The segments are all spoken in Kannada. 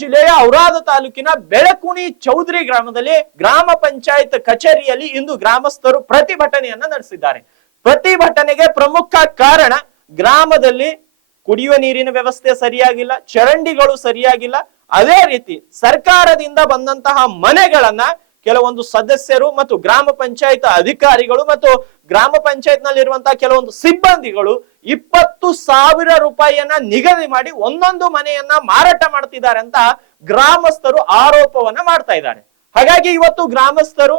ಜಿಲ್ಲೆಯ ಔರಾದ ತಾಲೂಕಿನ ಬೆಳಕುಣಿ ಚೌಧರಿ ಗ್ರಾಮದಲ್ಲಿ ಗ್ರಾಮ ಪಂಚಾಯತ್ ಕಚೇರಿಯಲ್ಲಿ ಇಂದು ಗ್ರಾಮಸ್ಥರು ಪ್ರತಿಭಟನೆಯನ್ನ ನಡೆಸಿದ್ದಾರೆ. ಪ್ರತಿಭಟನೆಗೆ ಪ್ರಮುಖ ಕಾರಣ ಗ್ರಾಮದಲ್ಲಿ ಕುಡಿಯುವ ನೀರಿನ ವ್ಯವಸ್ಥೆ ಸರಿಯಾಗಿಲ್ಲ, ಚರಂಡಿಗಳು ಸರಿಯಾಗಿಲ್ಲ. ಅದೇ ರೀತಿ ಸರ್ಕಾರದಿಂದ ಬಂದಂತಹ ಮನೆಗಳನ್ನ ಕೆಲವೊಂದು ಸದಸ್ಯರು ಮತ್ತು ಗ್ರಾಮ ಪಂಚಾಯತ್ ಅಧಿಕಾರಿಗಳು ಮತ್ತು ಗ್ರಾಮ ಪಂಚಾಯತ್ ನಲ್ಲಿರುವಂತಹ ಕೆಲವೊಂದು ಸಿಬ್ಬಂದಿಗಳು ಇಪ್ಪತ್ತು ಸಾವಿರ ರೂಪಾಯಿಯನ್ನ ನಿಗದಿ ಮಾಡಿ ಒಂದೊಂದು ಮನೆಯನ್ನ ಮಾರಾಟ ಮಾಡ್ತಿದ್ದಾರೆ ಅಂತ ಗ್ರಾಮಸ್ಥರು ಆರೋಪವನ್ನ ಮಾಡ್ತಾ ಇದ್ದಾರೆ. ಹಾಗಾಗಿ ಇವತ್ತು ಗ್ರಾಮಸ್ಥರು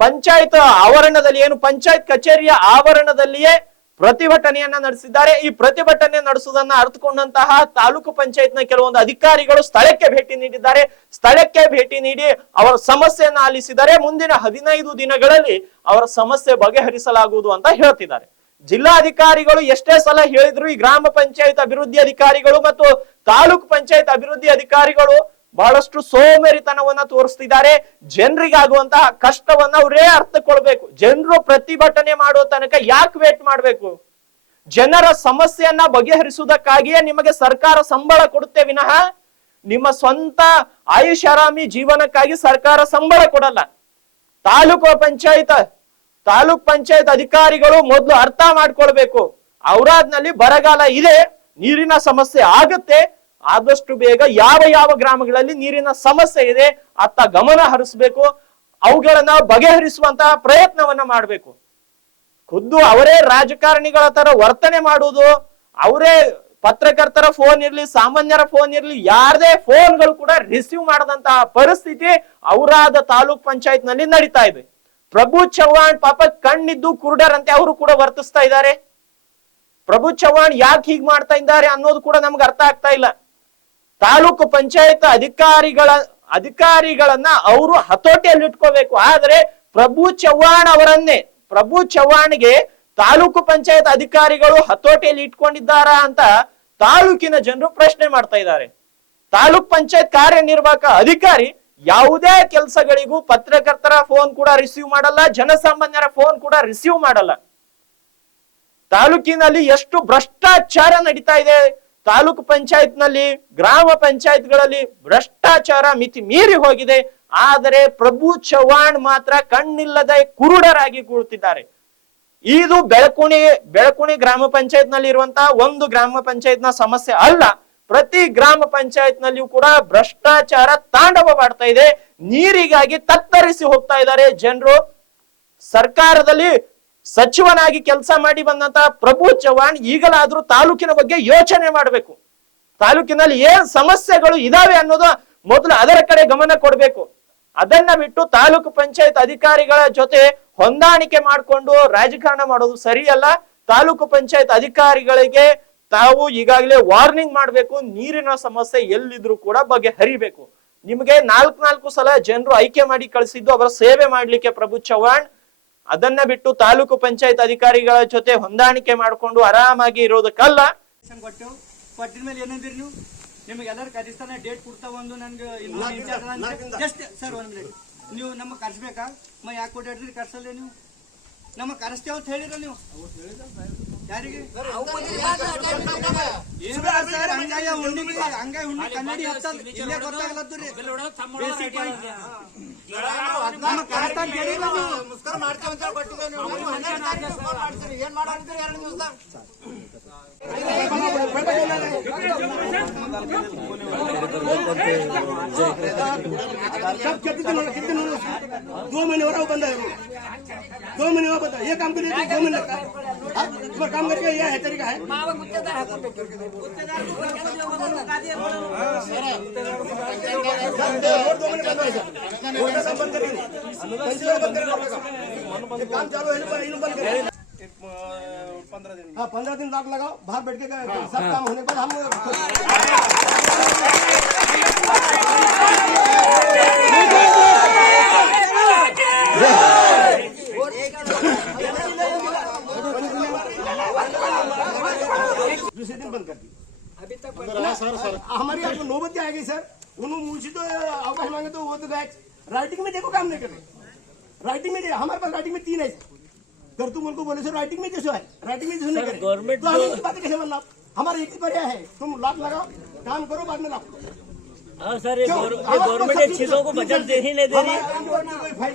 ಪಂಚಾಯತ್ ಆವರಣದಲ್ಲಿ ಏನು ಪಂಚಾಯತ್ ಕಚೇರಿಯ ಆವರಣದಲ್ಲಿಯೇ ಪ್ರತಿಭಟನೆಯನ್ನ ನಡೆಸಿದ್ದಾರೆ. ಈ ಪ್ರತಿಭಟನೆ ನಡೆಸುವುದನ್ನ ಅರ್ಥಕೊಂಡಂತಹ ತಾಲೂಕು ಪಂಚಾಯತ್ನ ಕೆಲವೊಂದು ಅಧಿಕಾರಿಗಳು ಸ್ಥಳಕ್ಕೆ ಭೇಟಿ ನೀಡಿದ್ದಾರೆ. ಸ್ಥಳಕ್ಕೆ ಭೇಟಿ ನೀಡಿ ಅವರ ಸಮಸ್ಯೆಯನ್ನ ಆಲಿಸಿದರೆ ಮುಂದಿನ ಹದಿನೈದು ದಿನಗಳಲ್ಲಿ ಅವರ ಸಮಸ್ಯೆ ಬಗೆಹರಿಸಲಾಗುವುದು ಅಂತ ಹೇಳ್ತಿದ್ದಾರೆ. ಜಿಲ್ಲಾಧಿಕಾರಿಗಳು ಎಷ್ಟೇ ಸಲ ಹೇಳಿದ್ರು ಈ ಗ್ರಾಮ ಪಂಚಾಯತ್ ಅಭಿವೃದ್ಧಿ ಅಧಿಕಾರಿಗಳು ಮತ್ತು ತಾಲೂಕ್ ಪಂಚಾಯತ್ ಅಭಿವೃದ್ಧಿ ಅಧಿಕಾರಿಗಳು ಬಹಳಷ್ಟು ಸೋಮೇರಿತನವನ್ನ ತೋರಿಸ್ತಿದ್ದಾರೆ. ಜನರಿಗಾಗುವಂತಹ ಕಷ್ಟವನ್ನ ಅವರೇ ಅರ್ಥಕೊಳ್ಬೇಕು ಜನರು ಪ್ರತಿಭಟನೆ ಮಾಡುವ ತನಕ ಯಾಕೆ ವೇಟ್ ಮಾಡ್ಬೇಕು? ಜನರ ಸಮಸ್ಯೆಯನ್ನ ಬಗೆಹರಿಸುವುದಕ್ಕಾಗಿಯೇ ನಿಮಗೆ ಸರ್ಕಾರ ಸಂಬಳ ಕೊಡುತ್ತೆ ವಿನಃ ನಿಮ್ಮ ಸ್ವಂತ ಆಯುಷಾರಾಮಿ ಜೀವನಕ್ಕಾಗಿ ಸರ್ಕಾರ ಸಂಬಳ ಕೊಡಲ್ಲ. ತಾಲೂಕು ಪಂಚಾಯತ್ ತಾಲೂಕ್ ಪಂಚಾಯತ್ ಅಧಿಕಾರಿಗಳು ಮೊದಲು ಅರ್ಥ ಮಾಡ್ಕೊಳ್ಬೇಕು. ಔರಾದ್ನಲ್ಲಿ ಬರಗಾಲ ಇದೆ, ನೀರಿನ ಸಮಸ್ಯೆ ಆಗುತ್ತೆ. ಆದಷ್ಟು ಬೇಗ ಯಾವ ಯಾವ ಗ್ರಾಮಗಳಲ್ಲಿ ನೀರಿನ ಸಮಸ್ಯೆ ಇದೆ ಅತ್ತ ಗಮನ ಹರಿಸ್ಬೇಕು. ಅವುಗಳನ್ನ ಬಗೆಹರಿಸುವಂತಹ ಪ್ರಯತ್ನವನ್ನ ಮಾಡಬೇಕು. ಖುದ್ದು ಅವರೇ ರಾಜಕಾರಣಿಗಳ ತರ ವರ್ತನೆ ಮಾಡುವುದು, ಅವರೇ ಪತ್ರಕರ್ತರ ಫೋನ್ ಇರ್ಲಿ, ಸಾಮಾನ್ಯರ ಫೋನ್ ಇರ್ಲಿ, ಯಾರದೇ ಫೋನ್ಗಳು ಕೂಡ ರಿಸೀವ್ ಮಾಡದಂತಹ ಪರಿಸ್ಥಿತಿ ಔರಾದ ತಾಲೂಕ್ ಪಂಚಾಯತ್ನಲ್ಲಿ ನಡೀತಾ ಇದೆ. ಪ್ರಭು ಚವ್ಹಾಣ್ ಪಾಪ ಕಣ್ಣಿದ್ದು ಕುರುಡರಂತೆ ಅವರು ಕೂಡ ವರ್ತಿಸ್ತಾ ಇದ್ದಾರೆ. ಪ್ರಭು ಚವ್ಹಾಣ್ ಯಾಕೆ ಹೀಗ್ ಮಾಡ್ತಾ ಇದ್ದಾರೆ ಅನ್ನೋದು ಕೂಡ ನಮ್ಗೆ ಅರ್ಥ ಆಗ್ತಾ ಇಲ್ಲ. ತಾಲೂಕು ಪಂಚಾಯತ್ ಅಧಿಕಾರಿಗಳ, ಅಧಿಕಾರಿಗಳನ್ನ ಅವರು ಹತೋಟಿಯಲ್ಲಿ ಇಟ್ಕೋಬೇಕು. ಆದ್ರೆ ಪ್ರಭು ಚವ್ಹಾಣ್ ಅವರನ್ನೇ, ಪ್ರಭು ಚವ್ಹಾಣ್ಗೆ ತಾಲೂಕು ಪಂಚಾಯತ್ ಅಧಿಕಾರಿಗಳು ಹತೋಟಿಯಲ್ಲಿ ಇಟ್ಕೊಂಡಿದ್ದಾರಾ ಅಂತ ತಾಲೂಕಿನ ಜನರು ಪ್ರಶ್ನೆ ಮಾಡ್ತಾ ಇದ್ದಾರೆ. ತಾಲೂಕ್ ಪಂಚಾಯತ್ ಕಾರ್ಯನಿರ್ವಾಹಕ ಅಧಿಕಾರಿ ಯಾವುದೇ ಕೆಲಸಗಳಿಗೂ ಪತ್ರಕರ್ತರ ಫೋನ್ ಕೂಡ ರಿಸೀವ್ ಮಾಡಲ್ಲ, ಜನಸಾಮಾನ್ಯರ ಫೋನ್ ಕೂಡ ರಿಸೀವ್ ಮಾಡಲ್ಲ. ತಾಲೂಕಿನಲ್ಲಿ ಎಷ್ಟು ಭ್ರಷ್ಟಾಚಾರ ನಡೀತಾ ಇದೆ, ತಾಲೂಕು ಪಂಚಾಯತ್ನಲ್ಲಿ ಗ್ರಾಮ ಪಂಚಾಯತ್ಗಳಲ್ಲಿ ಭ್ರಷ್ಟಾಚಾರ ಮಿತಿ ಮೀರಿ ಹೋಗಿದೆ. ಆದರೆ ಪ್ರಭು ಚವ್ಹಾಣ್ ಮಾತ್ರ ಕಣ್ಣಿಲ್ಲದೆ ಕುರುಡರಾಗಿ ಕೂರುತ್ತಿದ್ದಾರೆ. ಇದು ಬೆಳಕುಣಿ ಬೆಳಕುಣಿ ಗ್ರಾಮ ಪಂಚಾಯತ್ನಲ್ಲಿ ಇರುವಂತಹ ಒಂದು ಗ್ರಾಮ ಪಂಚಾಯತ್ ಸಮಸ್ಯೆ ಅಲ್ಲ. ಪ್ರತಿ ಗ್ರಾಮ ಪಂಚಾಯತ್ ನಲ್ಲಿಯೂ ಕೂಡ ಭ್ರಷ್ಟಾಚಾರ ತಾಂಡವವಾಡ್ತಾ ಇದೆ. ನೀರಿಗಾಗಿ ತತ್ತರಿಸಿ ಹೋಗ್ತಾ ಇದ್ದಾರೆ ಜನರು. ಸರ್ಕಾರದಲ್ಲಿ ಸಚಿವನಾಗಿ ಕೆಲಸ ಮಾಡಿ ಬಂದಂತ ಪ್ರಭು ಚವ್ಹಾಣ್ ಈಗಲಾದ್ರೂ ತಾಲೂಕಿನ ಬಗ್ಗೆ ಯೋಚನೆ ಮಾಡಬೇಕು. ತಾಲೂಕಿನಲ್ಲಿ ಏನ್ ಸಮಸ್ಯೆಗಳು ಇದಾವೆ ಅನ್ನೋದು ಮೊದಲು ಅದರ ಕಡೆ ಗಮನ ಕೊಡಬೇಕು. ಅದನ್ನ ಬಿಟ್ಟು ತಾಲೂಕು ಪಂಚಾಯತ್ ಅಧಿಕಾರಿಗಳ ಜೊತೆ ಹೊಂದಾಣಿಕೆ ಮಾಡಿಕೊಂಡು ರಾಜಕಾರಣ ಮಾಡೋದು ಸರಿಯಲ್ಲ. ತಾಲೂಕು ಪಂಚಾಯತ್ ಅಧಿಕಾರಿಗಳಿಗೆ ತಾವು ಈಗಾಗಲೇ ವಾರ್ನಿಂಗ್ ಮಾಡಬೇಕು ನೀರಿನ ಸಮಸ್ಯೆ ಎಲ್ಲಿದ್ರು ಕೂಡ ಬಗ್ಗೆ ಹರಿಬೇಕು. ನಿಮಗೆ ನಾಲ್ಕು ನಾಲ್ಕು ಸಲ ಜನರು ಆಯ್ಕೆ ಮಾಡಿ ಕಳಿಸಿದ್ದು ಅವರ ಸೇವೆ ಮಾಡಲಿಕ್ಕೆ ಪ್ರಭು ಚವ್ಹಾಣ್. ಅದನ್ನ ಬಿಟ್ಟು ತಾಲೂಕು ಪಂಚಾಯತ್ ಅಧಿಕಾರಿಗಳ ಜೊತೆ ಹೊಂದಾಣಿಕೆ ಮಾಡಿಕೊಂಡು ಆರಾಮಾಗಿ ಇರೋದಕ್ಕಲ್ಲ. ಕೊಟ್ಟು ಕೊಟ್ಟಿದ ಮೇಲೆ ಏನಂದ್ರಿ ನೀವು? ನಿಮಗೆ ಎಲ್ಲರೂ ಕರೆಸ್ತಾನೆ ಡೇಟ್ ಕೊಡ್ತಾ ಒಂದು ನನ್ಗೆ ಜಸ್ಟ್ ಸರ್ ಒಂದ್ ಮಿನಿಟ್ ನೀವು ನಮ್ಮ ಕರ್ಸ್ಬೇಕಾ? ಮ ಯಾಕೆ ಕೊಟ್ಟಿದ್ರಿ ಕರ್ಸಲ್ಲ ನೀವು? ನಮ್ಮ ಕರೆಸ್ತೇವೆ ಅಂತ ಹೇಳಿರ ನೀವು? ಯಾರಿಗೆ? ಏನು ಮಾಡ್ತೀರಿ ಎರಡು ದಿವಸ दो महीने हो रहा वो बंदा है दो महीने हुआ बंदा ये काम करिए दो महीने लगता है हाँ? काम करके यह है तरीका है है काम चालू है ना पर इन्हों बंद करिए पंद्रह दिन हाँ पंद्रह दिन लॉक लगाओ बाहर बैठ के सब काम होने बाद हम दूसरे दिन बंद कर दी अभी तक हमारी आपको नौबत क्या आएगी सर? उन्होंने मुझे तो अवकाश मांगे तो वो तो गए। राइटिंग में देखो काम नहीं कर रहे। राइटिंग में हमारे पास राइटिंग में तीन है। कर तुम उनको बोले सर राइटिंग में जैसे है राइटिंग में जैसे नहीं करे? गवर्नमेंट तो हमें बातें कैसे मानना हमारा एक ही पर्याय है। तुम लाभ लगाओ काम करो बाद में लाभ हाँ सर ये गवर्नमेंट इन चीज़ों को बजट दे ही नहीं दे रही। सर हम लोगों की कोई फ़ाइल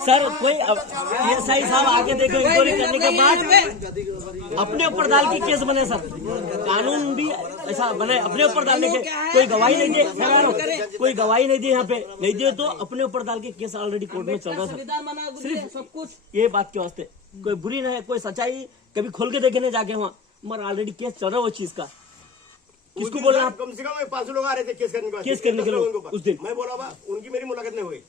सर कोई एसआई साहब आके देखो इंक्वायरी करने के बाद अपने ऊपर डाल के केस बने सर। कानून भी ऐसा बने अपने ऊपर डालने के कोई गवाही नहीं दे हूँ, कोई गवाही नहीं दी यहाँ पे नहीं दिए तो अपने ऊपर डाल के केस ऑलरेडी कोर्ट में चल रहा है सर। गुजरे सब कुछ। ये बात के वास्ते कोई बुरी नहीं है कोई सच्चाई कभी खोल के देखे नहीं जाके वहाँ मगर ऑलरेडी केस चल रहा है वो चीज़ का। किसको बोल रहे हैं? कम से कम पाँच लोग आ रहे थे केस करने के। केस करने के लोग, उस दिन। मैं बोला उनकी मेरी मुलाकात नहीं हुई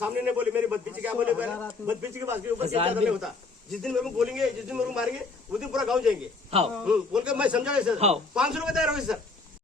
सामने नहीं बोली मेरी बदपीछी क्या बोले बदपीछी के पास के ऊपर नहीं होता। जिस दिन मेरे को बोलेंगे जिस दिन मेरे को मारेंगे उस दिन पूरा गाँव जाएँगे। बोलकर हम्म, बोल के मैं समझा सर। पाँच पाँच सौ रुपए तैयार हो हूँ सर।